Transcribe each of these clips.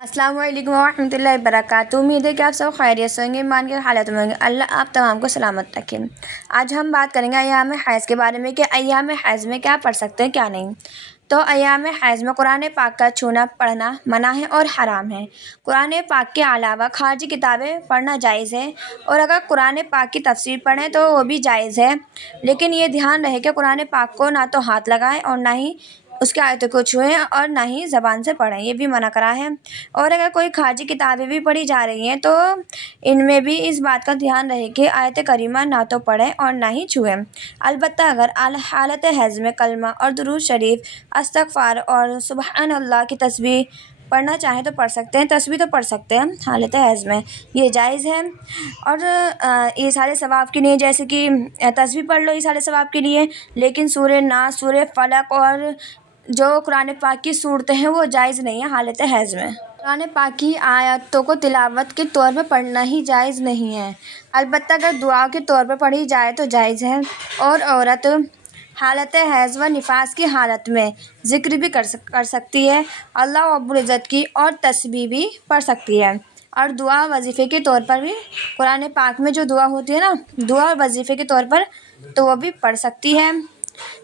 अस्सलाम वालेकुम वरहमतुल्लाहि वबरकातुहू। उम्मीद है कि आप सब खैरियत से होंगे, ईमान के हालत में होंगे। अल्लाह आप तमाम को सलामत रखे। आज हम बात करेंगे अय्याम हैज़ के बारे में कि अय्याम हैज़ में क्या पढ़ सकते हैं क्या नहीं। तो अय्याम हैज़ में कुरान पाक का छूना पढ़ना मना है और हराम है। कुरान पाक के अलावा खारजी किताबें पढ़ना जायज़ है, और अगर कुरान पाक की तफसीर पढ़ें तो वो भी जायज़ है, लेकिन ये ध्यान रहे कि कुरान पाक को ना तो हाथ लगाएं और ना ही उसकी आयतों को छुएं और ना ही ज़बान से पढ़ें, ये भी मना करा है। और अगर कोई खारजी किताबें भी पढ़ी जा रही हैं तो इनमें भी इस बात का ध्यान रहे कि आयत करीमा ना तो पढ़ें और ना ही छुएं। अलबत्ता अगर हालत हैज़ में कलमा और दुरूद शरीफ, इस्तग़फ़ार और सुबहान अल्लाह की तस्बीह पढ़ना चाहें तो पढ़ सकते हैं। तस्बीह तो पढ़ सकते हैं हालत हैज़ में, ये जायज़ है। और ये सारे सवाब के लिए, जैसे कि तस्बीह पढ़ लो ये सारे सवाब के लिए, लेकिन सूरह नास, सूरह फलक और जो कुरान पाक की सूरतें हैं वो जायज़ नहीं है हालत हैज़ में। कुरान पाक की आयतों को तिलावत के तौर पर पढ़ना ही जायज़ नहीं है। अलबत्ता अगर दुआ के तौर पर पढ़ी जाए तो जायज़ है। और औरत हालत हैज़ व निफास की हालत में ज़िक्र भी कर सकती है अल्लाह रब्बुल इज़्ज़त की, और तस्बीह भी पढ़ सकती है। और दुआ वजीफ़े के तौर पर भी कुरान पाक में जो दुआ होती है ना, दुआ और वजीफ़े के तौर पर, तो वो भी पढ़ सकती है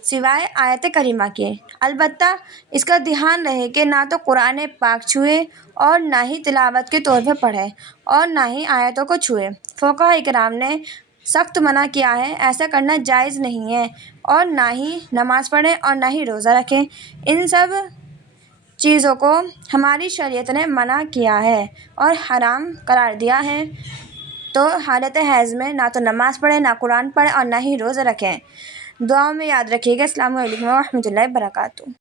सिवाय आयत करीमा के। अलबत्ता इसका ध्यान रहे कि ना तो कुरान पाक छुए और ना ही तिलावत के तौर पर पढ़े और ना ही आयतों को छुए। फ़ुक़हा इकराम ने सख्त मना किया है, ऐसा करना जायज़ नहीं है। और ना ही नमाज़ पढ़ें और ना ही रोज़ा रखें, इन सब चीज़ों को हमारी शरीयत ने मना किया है और हराम करार दिया है। तो हालत हैज़ में ना तो नमाज़ पढ़ें, ना कुरान पढ़ें और ना ही रोज़ा रखें। दुआ में याद रखिएगा। अस्सलामु अलैकुम व रहमतुल्लाहि व बरकातुहू।